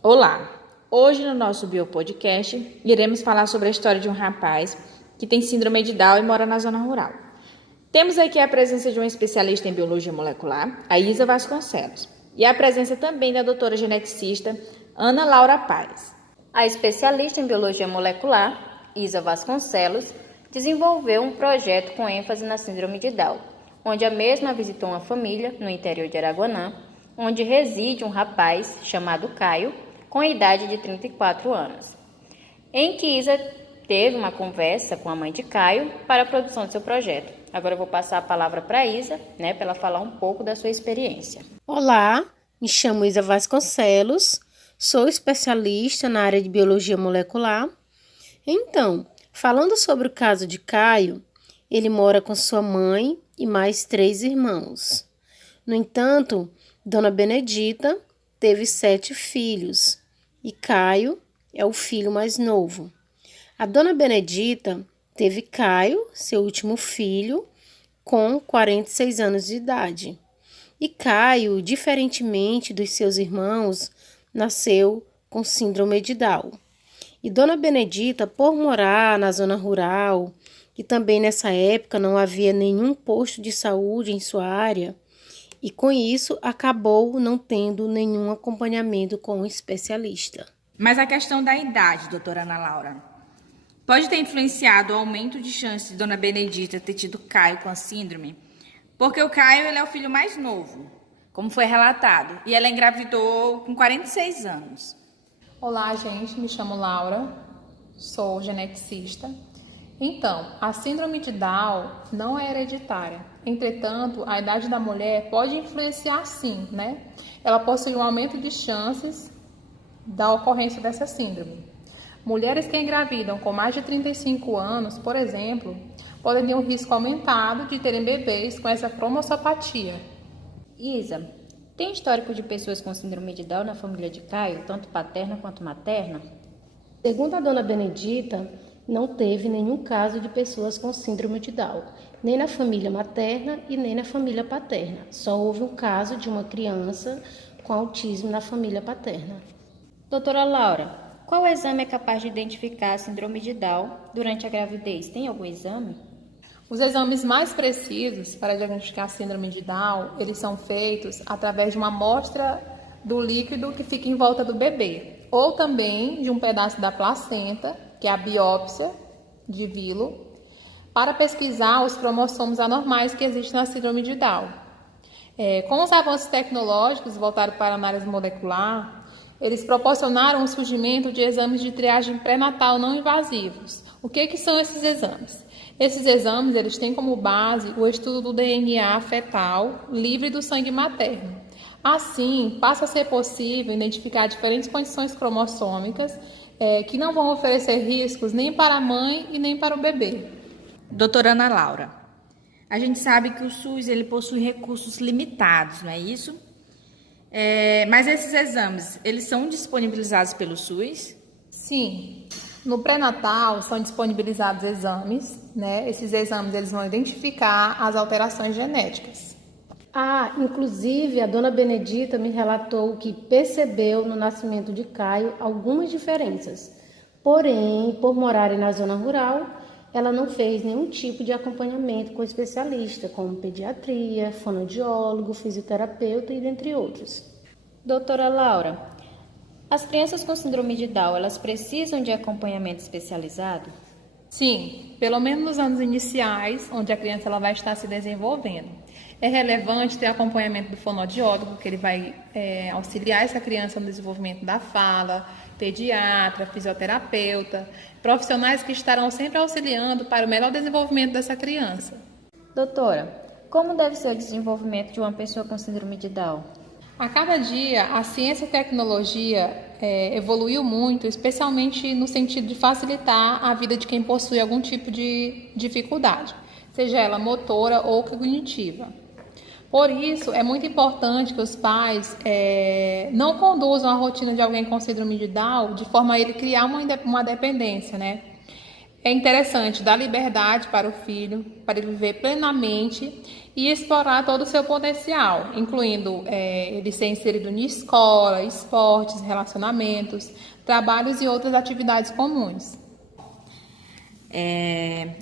Olá! Hoje no nosso Biopodcast iremos falar sobre a história de um rapaz que tem síndrome de Down e mora na zona rural. Temos aqui a presença de uma especialista em biologia molecular, a Isa Vasconcelos, e a presença também da doutora geneticista Ana Laura Paes. A especialista em biologia molecular, Isa Vasconcelos, desenvolveu um projeto com ênfase na síndrome de Down, onde a mesma visitou uma família no interior de Araguanã, onde reside um rapaz chamado Caio, com a idade de 34 anos, em que Isa teve uma conversa com a mãe de Caio para a produção do seu projeto. Agora eu vou passar a palavra para a Isa, para ela falar um pouco da sua experiência. Olá, me chamo Isa Vasconcelos, sou especialista na área de biologia molecular. Então, falando sobre o caso de Caio, ele mora com sua mãe e mais 3 irmãos. No entanto, Dona Benedita teve 7 filhos e Caio é o filho mais novo. A Dona Benedita teve Caio, seu último filho, com 46 anos de idade. E Caio, diferentemente dos seus irmãos, nasceu com síndrome de Down. E Dona Benedita, por morar na zona rural, e também nessa época não havia nenhum posto de saúde em sua área, e com isso acabou não tendo nenhum acompanhamento com um especialista. Mas a questão da idade, doutora Ana Laura, pode ter influenciado o aumento de chance de Dona Benedita ter tido Caio com a síndrome? Porque o Caio ele é o filho mais novo, como foi relatado, e ela engravidou com 46 anos. Olá, gente, me chamo Laura, sou geneticista. Então, a síndrome de Down não é hereditária. Entretanto, a idade da mulher pode influenciar sim, Ela possui um aumento de chances da ocorrência dessa síndrome. Mulheres que engravidam com mais de 35 anos, por exemplo, podem ter um risco aumentado de terem bebês com essa cromossopatia. Isa, tem histórico de pessoas com síndrome de Down na família de Caio, tanto paterna quanto materna? Segundo a Dona Benedita, não teve nenhum caso de pessoas com síndrome de Down, nem na família materna e nem na família paterna. Só houve um caso de uma criança com autismo na família paterna. Doutora Laura, qual exame é capaz de identificar a síndrome de Down durante a gravidez? Tem algum exame? Os exames mais precisos para diagnosticar a síndrome de Down, eles são feitos através de uma amostra do líquido que fica em volta do bebê, ou também de um pedaço da placenta, que é a biópsia de Vilo, para pesquisar os cromossomos anormais que existem na síndrome de Down. Com os avanços tecnológicos voltados para a análise molecular, eles proporcionaram o surgimento de exames de triagem pré-natal não invasivos. O que são esses exames? Esses exames eles têm como base o estudo do DNA fetal livre do sangue materno. Assim, passa a ser possível identificar diferentes condições cromossômicas que não vão oferecer riscos nem para a mãe e nem para o bebê. Doutora Ana Laura, a gente sabe que o SUS ele possui recursos limitados, não é isso? Mas esses exames, eles são disponibilizados pelo SUS? Sim. No pré-natal são disponibilizados exames, Esses exames eles vão identificar as alterações genéticas. Inclusive a Dona Benedita me relatou que percebeu no nascimento de Caio algumas diferenças. Porém, por morarem na zona rural, ela não fez nenhum tipo de acompanhamento com especialista, como pediatria, fonoaudiólogo, fisioterapeuta e dentre outros. Doutora Laura, as crianças com síndrome de Down, elas precisam de acompanhamento especializado? Sim, pelo menos nos anos iniciais, onde a criança ela vai estar se desenvolvendo. É relevante ter acompanhamento do fonoaudiólogo, que ele vai auxiliar essa criança no desenvolvimento da fala, pediatra, fisioterapeuta, profissionais que estarão sempre auxiliando para o melhor desenvolvimento dessa criança. Doutora, como deve ser o desenvolvimento de uma pessoa com síndrome de Down? A cada dia, a ciência e a tecnologia evoluiu muito, especialmente no sentido de facilitar a vida de quem possui algum tipo de dificuldade, seja ela motora ou cognitiva. Por isso, é muito importante que os pais não conduzam a rotina de alguém com síndrome de Down de forma a ele criar uma dependência, É interessante dar liberdade para o filho, para ele viver plenamente e explorar todo o seu potencial, incluindo ele ser inserido em escola, esportes, relacionamentos, trabalhos e outras atividades comuns.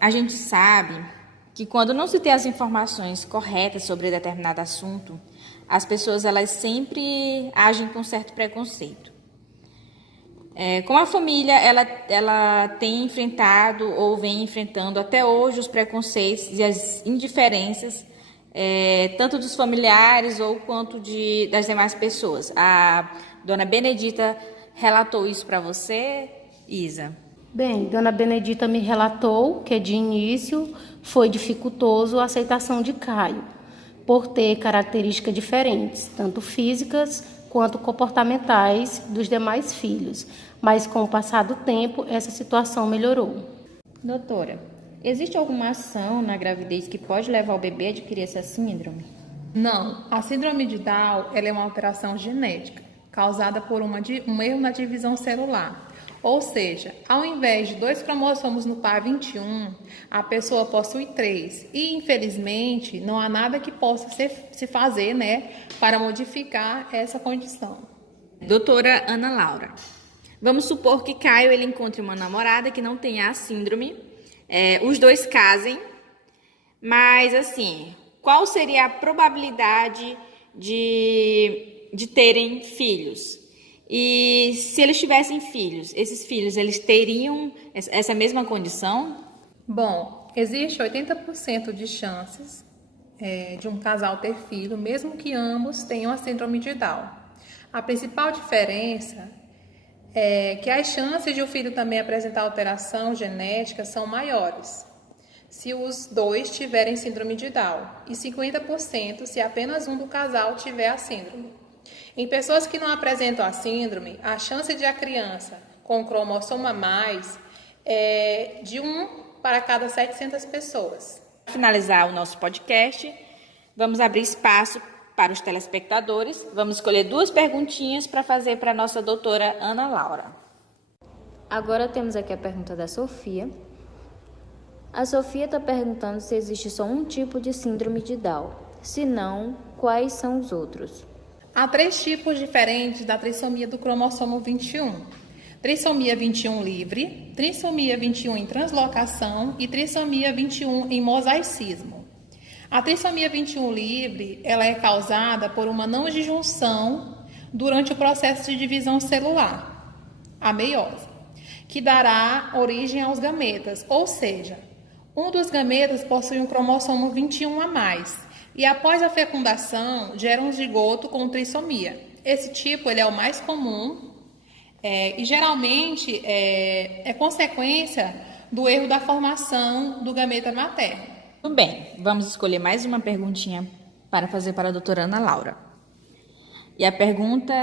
A gente sabe que quando não se tem as informações corretas sobre determinado assunto, as pessoas elas sempre agem com certo preconceito. Como a família ela tem enfrentado ou vem enfrentando até hoje os preconceitos e as indiferenças, tanto dos familiares ou quanto das demais pessoas. A dona Benedita relatou isso para você, Isa? Bem, dona Benedita me relatou que de início foi dificultoso a aceitação de Caio, por ter características diferentes, tanto físicas quanto comportamentais dos demais filhos, mas com o passar do tempo essa situação melhorou. Doutora, existe alguma ação na gravidez que pode levar o bebê a adquirir essa síndrome? Não, a síndrome de Down ela é uma alteração genética causada por um erro na divisão celular. Ou seja, ao invés de 2 cromossomos no par 21, a pessoa possui 3. E, infelizmente, não há nada que possa se fazer, para modificar essa condição. Doutora Ana Laura, vamos supor que Caio ele encontre uma namorada que não tenha a síndrome, os dois casem, mas assim, qual seria a probabilidade de terem filhos? E se eles tivessem filhos, esses filhos, eles teriam essa mesma condição? Bom, existe 80% de chances de um casal ter filho, mesmo que ambos tenham a síndrome de Down. A principal diferença é que as chances de o filho também apresentar alteração genética são maiores, se os dois tiverem síndrome de Down, e 50% se apenas um do casal tiver a síndrome. Em pessoas que não apresentam a síndrome, a chance de a criança com cromossomo a mais é de 1 para cada 700 pessoas. Para finalizar o nosso podcast, vamos abrir espaço para os telespectadores. Vamos escolher 2 perguntinhas para fazer para a nossa doutora Ana Laura. Agora temos aqui a pergunta da Sofia. A Sofia está perguntando se existe só um tipo de síndrome de Down. Se não, quais são os outros? Há 3 tipos diferentes da trissomia do cromossomo 21. Trissomia 21 livre, trissomia 21 em translocação e trissomia 21 em mosaicismo. A trissomia 21 livre ela é causada por uma não disjunção durante o processo de divisão celular, a meiose, que dará origem aos gametas, ou seja, um dos gametas possui um cromossomo 21 a mais, e após a fecundação gera um zigoto com trissomia. Esse tipo ele é o mais comum e geralmente é consequência do erro da formação do gameta materno. Tudo bem, vamos escolher mais uma perguntinha para fazer para a doutora Ana Laura. E a pergunta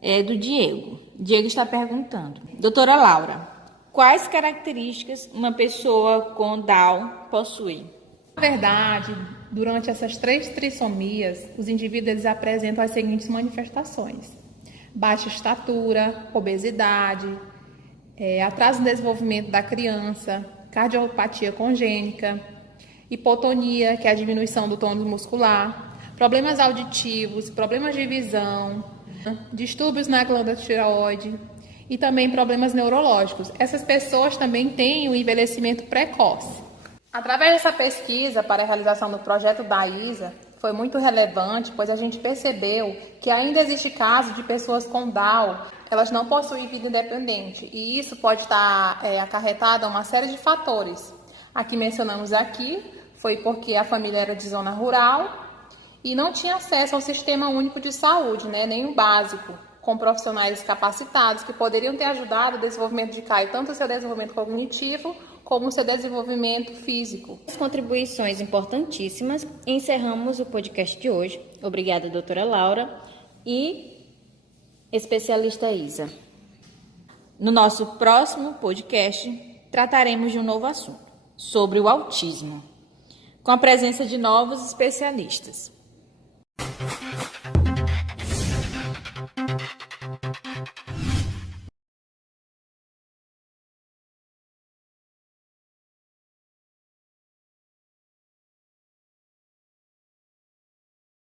é do Diego. Diego está perguntando: doutora Laura, quais características uma pessoa com Down possui? Na verdade, durante essas 3 trissomias, os indivíduos apresentam as seguintes manifestações: baixa estatura, obesidade, atraso no desenvolvimento da criança, cardiopatia congênita, hipotonia, que é a diminuição do tônus muscular, problemas auditivos, problemas de visão, distúrbios na glândula tireoide e também problemas neurológicos. Essas pessoas também têm um envelhecimento precoce. Através dessa pesquisa para a realização do projeto da ISA, foi muito relevante, pois a gente percebeu que ainda existe casos de pessoas com Down, elas não possuem vida independente, e isso pode estar acarretado a uma série de fatores. Aqui mencionamos foi porque a família era de zona rural e não tinha acesso ao Sistema Único de Saúde, nem o básico, com profissionais capacitados que poderiam ter ajudado o desenvolvimento de Caio, tanto o seu desenvolvimento cognitivo, como o seu desenvolvimento físico. As contribuições importantíssimas. Encerramos o podcast de hoje. Obrigada, doutora Laura e especialista Isa. No nosso próximo podcast, trataremos de um novo assunto, sobre o autismo, com a presença de novos especialistas.